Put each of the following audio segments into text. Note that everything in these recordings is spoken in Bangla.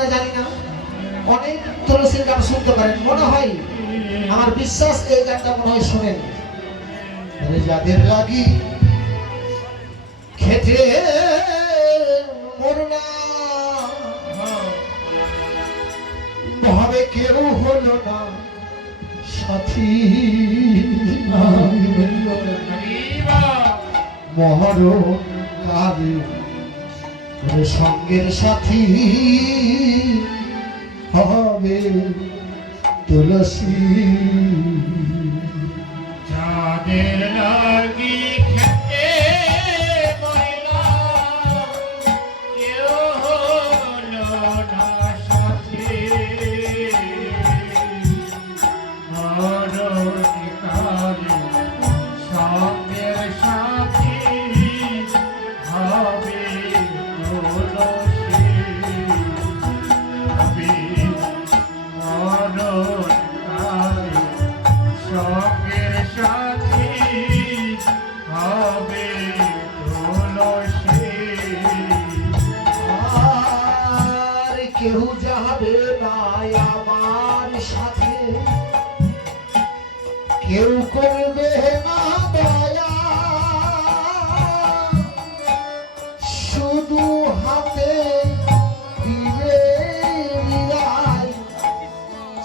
কিনা জানি না, অনেক তুলসীর গান শুনতে পারেন, মনে হয় আমার বিশ্বাস এই গানটা মনে হয় শোনেন। যাদের লাগি খেটে মরনা ভাবে কেউ হলো না সাথী, মহরণ কালে সঙ্গের সাথী হবে তুলসী। যাদের লাগি খেতে মরিলা কেউ হলো না সাথী, মরণকালে সঙ্গের সাথী হবে তুলসী, হবে মরণকালে সঙ্গের সাথী হবে তুলসী। আর কেউ যাবে না আমার সাথে, কেউ করবে না দয়া, শুধু হাতে দিবে বিদায়,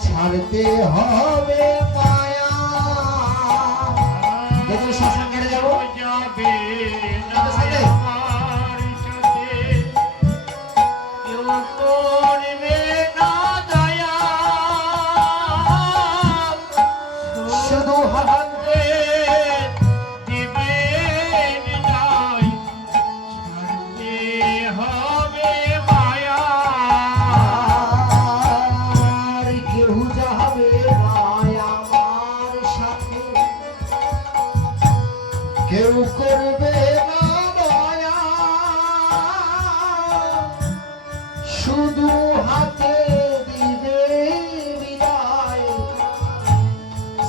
ছাড়তে হবে মায়া। দেখুন শ্মশানে যাবো, যাবে না আমার সাথে, কেউ করবে না দয়া, শুধু হাতে দিবে বিদায়, ছাড়তে হবে মায়া। আর কেউ যাবে না আমার সাথে, কেউ করবে না দয়া, শুধু হাতে দিবে বিদায়,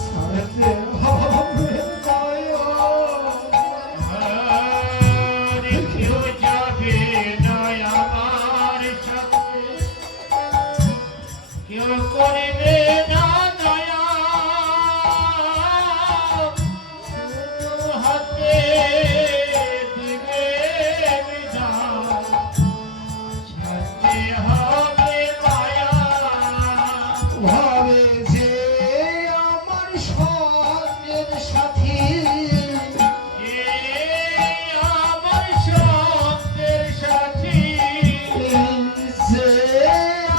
ছাড়তে হবে দয়া। আর কেউ যাবে না আমার সাথে, কেউ করবে না দয়া, শুধু হাতে দিবে বিদায়, ছাড়তে হবে মায়া। ভাবে যে আমার সঙ্গের সাথী, আমার সঙ্গের সাথী, যে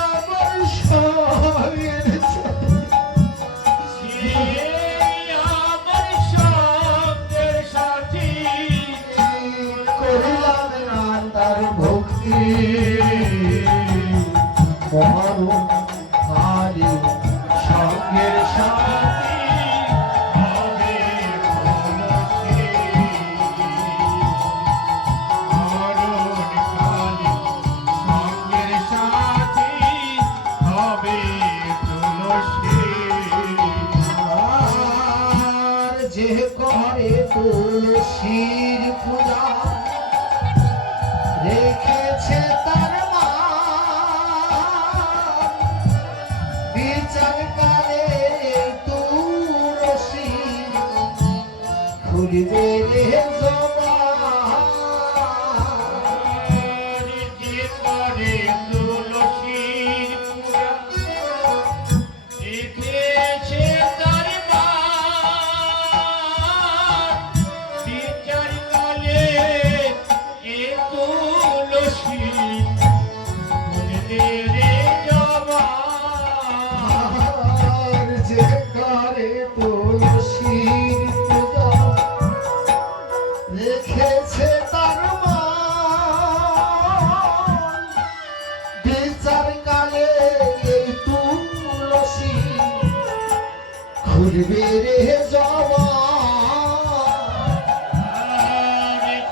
আমার সঙ্গের সাথী, আমার সঙ্গের সাথী, করিলাম না তার ভক্তি, মরণ কালে সঙ্গের সাথী হবে তুলসী, মরণকালে সঙ্গের সাথী হবে তুলসী। আর যে করে তুলসীর পূজা, রেখেছে তার মা বিচার কালে তুলসী খুলবে রে জবান। যে করে তুলসীর পূজা, রেখেছে তার মা বিচার কালে এ তুলসী খুলবে রে জবান। আর যে করে তুলসীর পূজা, রেখেছে তার মা বিচার কালে এই তুলসী খুলবে রে জবান।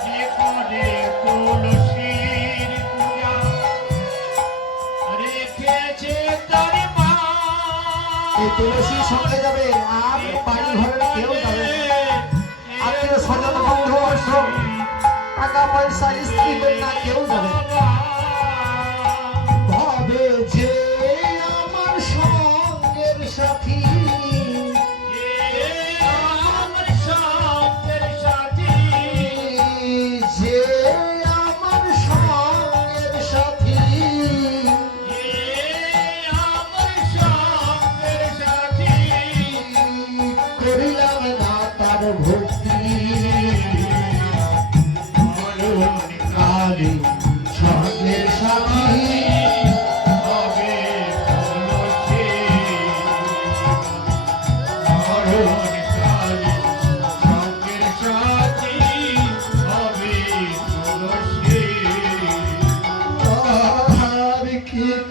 যে করে তুলসীর পূজা, রেখেছে তার মা। এই তুলসীর সঙ্গে যাবে, আর বাড়ি ঘরের কেউ যাবে না। আত্মীয় স্বজন বন্ধু বান্ধব, টাকা পয়সা স্ত্রী কন্যা কেউ যাবে না। ভাবে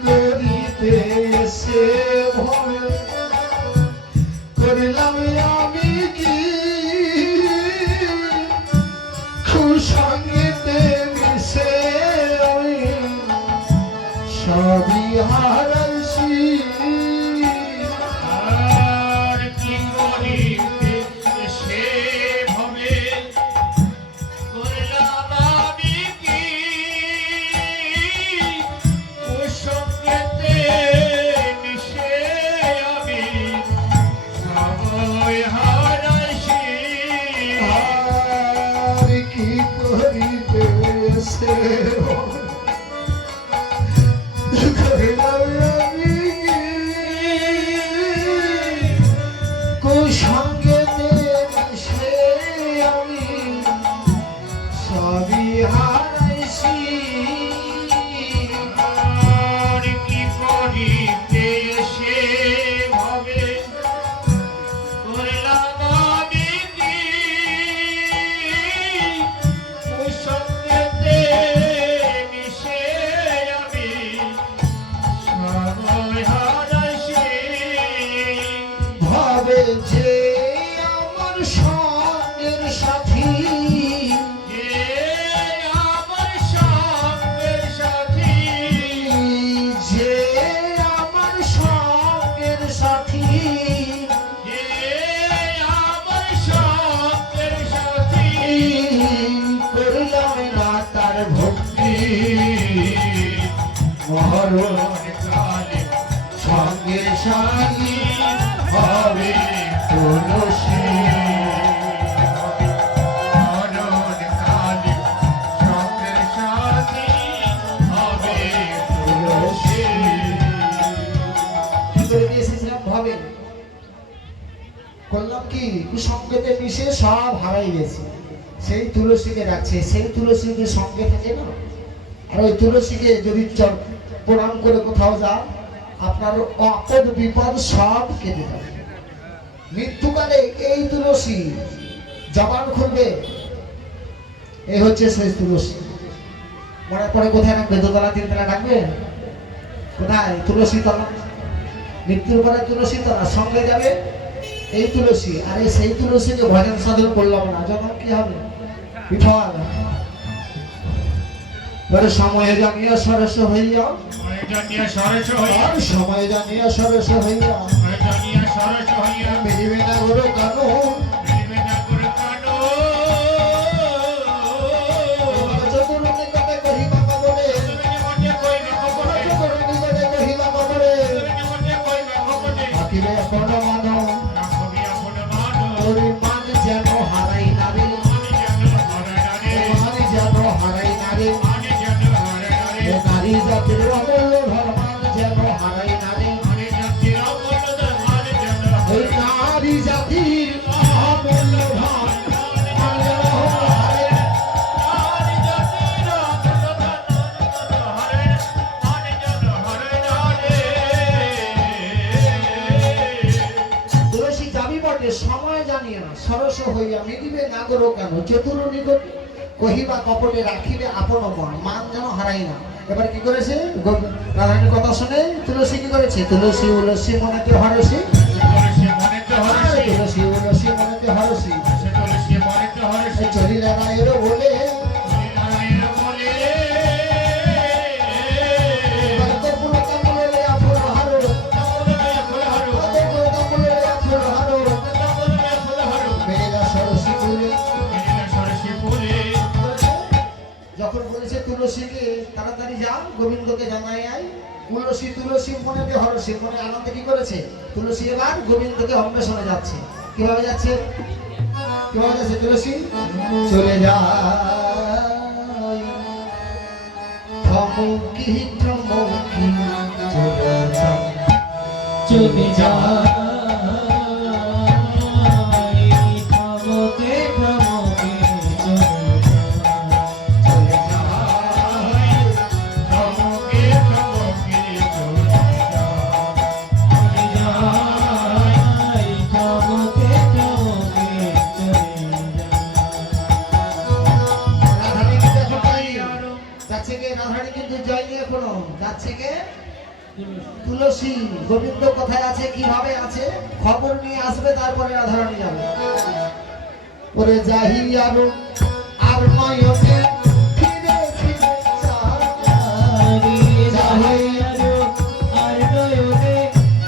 করিতে সে ভবে করিলাম আমি কি কুসঙ্গেতে মিশে আমি সবই হারাইছি আর কি করিতে সে ভবে করলাম আমি কি কুসঙ্গেতে মিশে আমি সবই হারাইছি আর কি করিতে সে করিলাম আমি কুসঙ্গেতে মিশে আমি সবই হারাইছি আর কি করিতে সে ভবে করলাম আমি কি কুসঙ্গেতে মিশে আমি সবই হারাইছি ভাবে যে আমার সঙ্গের সাথী যে আমার সঙ্গের সাথী যে আমার সঙ্গের সাথী যে আমার সঙ্গের সাথী করলাম না তার ভক্তি মরণ কালে সঙ্গের সাথী হবে তুলসী মরণ কালে সঙ্গের সাথী হবে তুলসী কি করে নিয়ে এসেছিলাম ভাবে করলাম কি কুসঙ্গতে মিশে সব হারাই গেছে সেই তুলসীকে রাখছে সেই তুলসীকে সঙ্গে থাকে না আর ওই তুলসীকে যদি প্রণাম করে কোথাও যান আপনার আপদ বিপদ সব কেটে যাবে মৃত্যুকালে এই তুলসী জবান খুলবে এই হচ্ছে সেই তুলসী মনে পরে কোথায় রাখবে দোতলা তিনতলা রাখবে কোথায় তুলসী তলা মৃত্যুর পরে তুলসী তলা সঙ্গে যাবে এই তুলসী আর এই সেই তুলসীকে ভজন সাধন করলাম না যখন কি হবে বিফল বলে সময় জানিয়া সরস হইয়া জানিয়া সরস হইয়া আর সময় জানিয়া সরস হইয়া জানিয়া সরস হইয়া মেরিবে না গুরু কানু মিলবে না গুরু কানো চতুর নিকটে কহিবা কবলে তুমি মনে কইবে কবলে চতুর নিকটে কহিবা কবলে তুমি মনে কইবে কবলে থাকিবে আপন মান রাখবি আপন মান তোরে মান যেন হারাই না রে মানে যেন হরে নারে মান যেন হারাই না রে মানে যেন হরে নারে এ নারী জাতির অমূল্য ধর্মান যেন হারাই না রে মানে জাতির অমূল্য ধর্ম যেন ওই নারী জাতির অমূল্য ধর্ম যেন হারাই না। নারী জাতির অমূল্য ধর্ম হরে মানে যেন হরে নারে তুলসী যাবি বটে সময় জানিয়া সরস হইয়া মিলিবে নাগর কেন চতুর নিকট কহিবা কপটে রাখিবে আপন মন মান যেন হারাই না এবার কি করেছে রাধারানীর কথা শুনে তুলসী কি করেছে তুলসী উলসী মনেতে হরসী তুলসী মনেতে হরসি তুলসী উলসী মনেতে হরসী তুলসী মনেতে হরসি চলি রায়ের বলে নারায়ণ বলে এবার কর্পূর কামলে আপন হারো কর্পূর কামলে আপন হারো মেলা সরসী বলে যখন বলেছে তুলসীকে তাড়াতাড়ি যাও গোবিন্দকে জানাই আয় তুলসী তুলসী মনেতে হরসী মনে আনন্দে কি করেছে তুলসী এবার গোবিন্দকে অন্বেষণে যাচ্ছে কিভাবে যাচ্ছে তুলসী চলে যায় থমকি থমকি চলে যায় চলে যায় থমকে থমকে চলে যায় চলে যায় রাধারানী কিন্তু যায়নি এখনো যাচ্ছে কে তুলসী গোবিন্দ কোথায় আছে, কিভাবে আছে, খবর নিয়ে আসবে, তারপরে রাধারানী যাবে। ওরে যাহি আরো আর নয়নে ফিরে ফিরে চাই, যাহি আরো আর নয়নে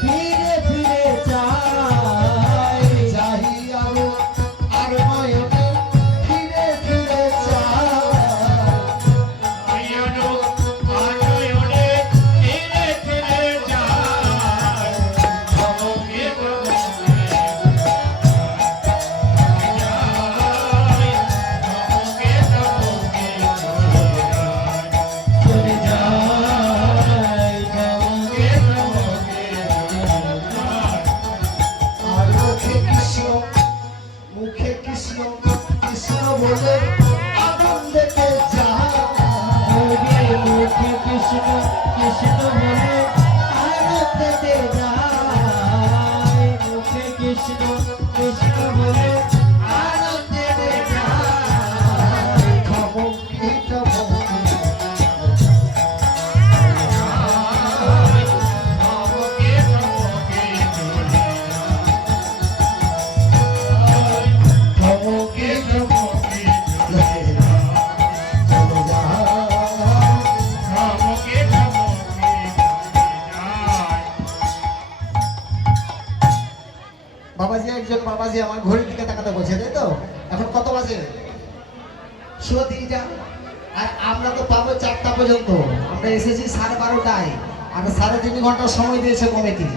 ফিরে ফিরে চাই, যাহি আরো আর নয়নে ফিরে ফিরে চাই। আয়নো আয়নে ফিরে ফিরে যায় ধমকে চলে যাই ধমকে আর মুখে কৃষ্ণ, মুখে কৃষ্ণ কৃষ্ণ বলে আনন্দেতে যায়। ওরে মুখে কৃষ্ণ কৃষ্ণ বলে আনন্দেতে যায়, মুখে কৃষ্ণ কৃষ্ণ বলে আনন্দেতে যায়। ধমকে ধমকে ধমকে ধমকে চলে যায়। বাবাজি, একজন বাবাজি আমার ঘড়ির দিকে তাকাতে বলছে, তাই তো? এখন কত বাজে? শুয়ে তিনটা। আর আমরা তো পাবো 4টা পর্যন্ত, আমরা এসেছি 12:30টায়, আর 3.5 ঘন্টা সময় দিয়েছে কমিটি।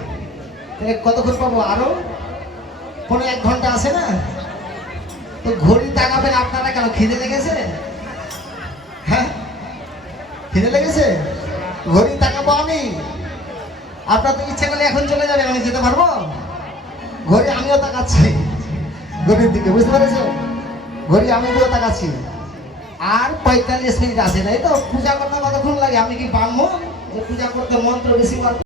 তাহলে কতক্ষণ পাবো? আরো কোনো 1 ঘন্টা আছে না? তো ঘড়ি তাকাবেন আপনারা কেন? খিদে লেগেছে? হ্যাঁ, খিদে লেগেছে? ঘড়ি তাকাবো আমি। আপনার তো ইচ্ছা করলে এখন চলে যাবেন, আমি যেতে পারবো? ঘড়ি আমিও তাকাচ্ছি ঘড়ির দিকে, বুঝতে পেরেছো? ঘড়ি আমিও তাকাচ্ছি। আর 45 মিনিট আছে, তাই তো? পূজা করতে কতক্ষণ লাগে? আমি কি ব্রাহ্মণ যে পূজা করতে মন্ত্র বেশি বার